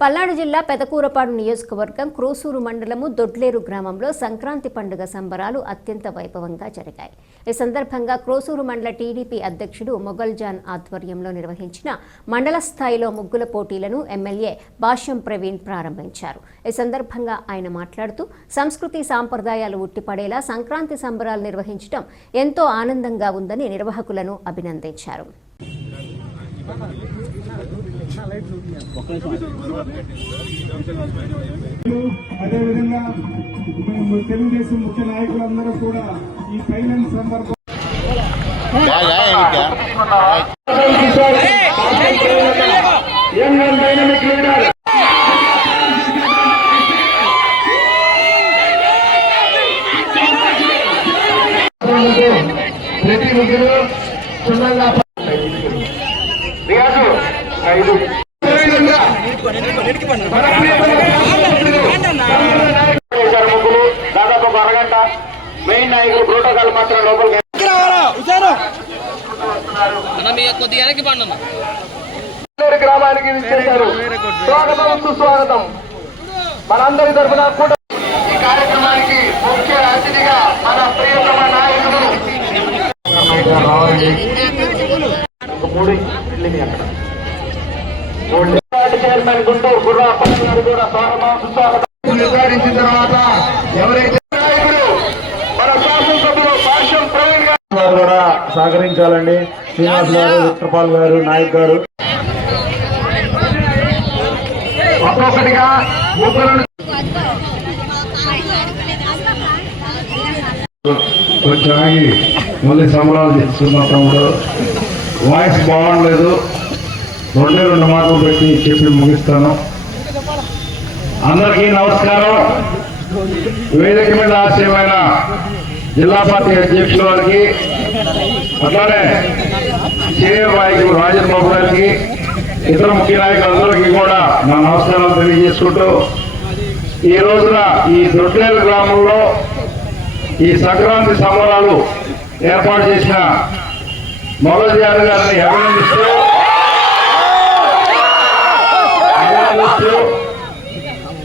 పల్నాడు జిల్లా పెదకూరపాడు నియోజకవర్గం క్రోసూరు మండలము దొడ్లేరు గ్రామంలో సంక్రాంతి పండుగ సంబరాలు అత్యంత వైభవంగా జరిగాయి. ఈ సందర్భంగా క్రోసూరు మండల టీడీపీ అధ్యక్షుడు మొగల్జాన్ ఆధ్వర్యంలో నిర్వహించిన మండల స్థాయిలో ముగ్గుల పోటీలను ఎమ్మెల్యే భాష్యం ప్రవీణ్ ప్రారంభించారు. ఈ సందర్భంగా ఆయన మాట్లాడుతూ సంస్కృతి సాంప్రదాయాలు ఉట్టిపడేలా సంక్రాంతి సంబరాలు నిర్వహించడం ఎంతో ఆనందంగా ఉందని నిర్వాహకులను అభినందించారు. అదేవిధంగా మేము తెలుగుదేశం ముఖ్య నాయకులందరూ కూడా ఈ ఫైనాన్స్ సందర్భం ప్రతి ముగ్గురు సున్నంగా ఐదు. దాదాపు ఒక అరగంట. మెయిన్ నాయకులు ప్రోటోకాల్ మాత్రం లోపలికి గ్రామానికి విచ్చేశారు. స్వాగతం సుస్వాగతం. మనందరి తరఫున కూడా ఈ కార్యక్రమానికి ముఖ్య అతిథిగా మన ప్రియతమ నాయకుడు ఒక నిర్ధారించిన తర్వాత ఎవరైతే నాయకుడు మన శాసనసభ్యులు భాష్యం ప్రవీణ్ గారు గారు కూడా సహకరించాలండి. శ్రీనివాస్ గారు విక్రపాల్ గారు నాయక్ గారు. ఒక్కొక్కటిగా కొంచెం ఆగి మళ్ళీ సంబరాలు చేస్తున్న తమ్ముడు. వాయిస్ బాగుండలేదు. రెండే రెండు మాటలు పెట్టి చెప్పి ముగిస్తాను. అందరికీ నమస్కారం. వేదిక మీద ఆశయమైన జిల్లా పార్టీ అధ్యక్షుల వారికి అట్లానే సీనియర్ నాయకులు రాజన్ బాబు గారికి ఇతర ముఖ్య నాయకులందరికీ కూడా నా నమస్కారాలు తెలియజేసుకుంటూ ఈ రోజున ఈ దొడ్లేరు గ్రామంలో ఈ సంక్రాంతి సంబరాలు ఏర్పాటు చేసిన మొదలజారు గారిని అభినందిస్తూ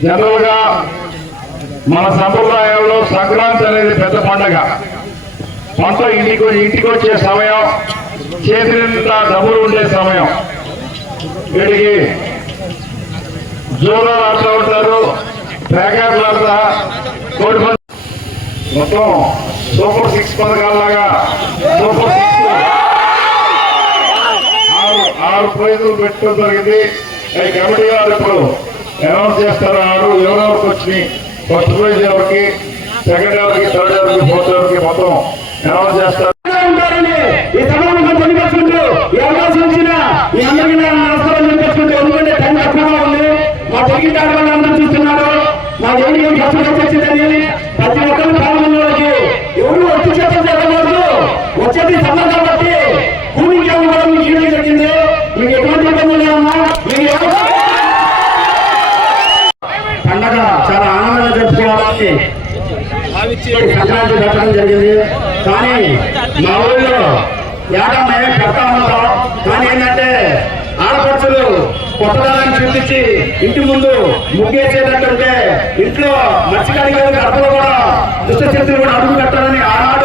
జనరల్గా మన సంప్రదాయంలో సంక్రాంతి అనేది పెద్ద పండగ. పంట ఇంటికి ఇంటికి వచ్చే సమయం చేతి నిండా డబ్బులు ఉండే సమయం. వీడికి జూనాలు ఆడుతూ ఉంటారు ప్యాకెట్లు ఆడుతా కోటి మొత్తం సూపర్ సిక్స్ పథకాలలాగా సూపర్ సిక్స్. ఆరు ఆరు ప్రైజులు పెట్టడం జరిగింది. ఈ కమిటీ గారు ఇప్పుడు అనౌన్స్ చేస్తారు? ఆరు ఎవరెవరికి వచ్చినాయి? ఫస్ట్ ప్రైజ్ ఎవరికి? సెకండ్ ఎవరికి? థర్డ్ ఎవరికి? ఫోర్త్ ఎవరికి? మొత్తం అనౌన్స్ చేస్తారు. ఎందుకంటే టైం తక్కువగా ఉంది. మా టికెట్ జరుపుకోవాలని సంక్రాంతి పెట్టడం జరిగింది. కానీ మా ఊళ్ళో ఏటా మేమే పెడతా ఉంటాం కానీ ఏంటంటే ఆడపడుచులు కొత్తదాన్ని చూపించి ఇంటి ముందు ముగ్గేసేటట్టుంటే ఇంట్లో మత్స్యకారి గారి గర్భలో కూడా దుష్ట శక్తులు కూడా అడుగు పెట్టాలని ఆనాడు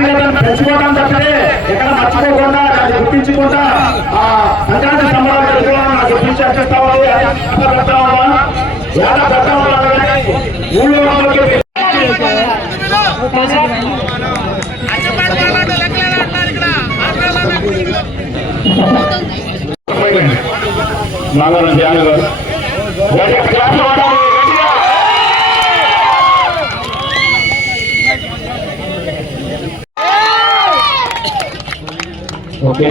నాగరికతను పెంచుకోవడం తప్పితే ఎక్కడ మర్చిపోకుండా దాన్ని గుర్తించకుండా ఆ సంక్రాంతి సంబరాలు నాకు గుర్తించి అర్చిస్తా ఉంది అది పెడతా ఉన్నాం. ఎలా పెడతా ఉన్నాం ఊళ్ళో వాళ్ళకి నాగార్జున ధ్యాన గారు ഓക്കെ.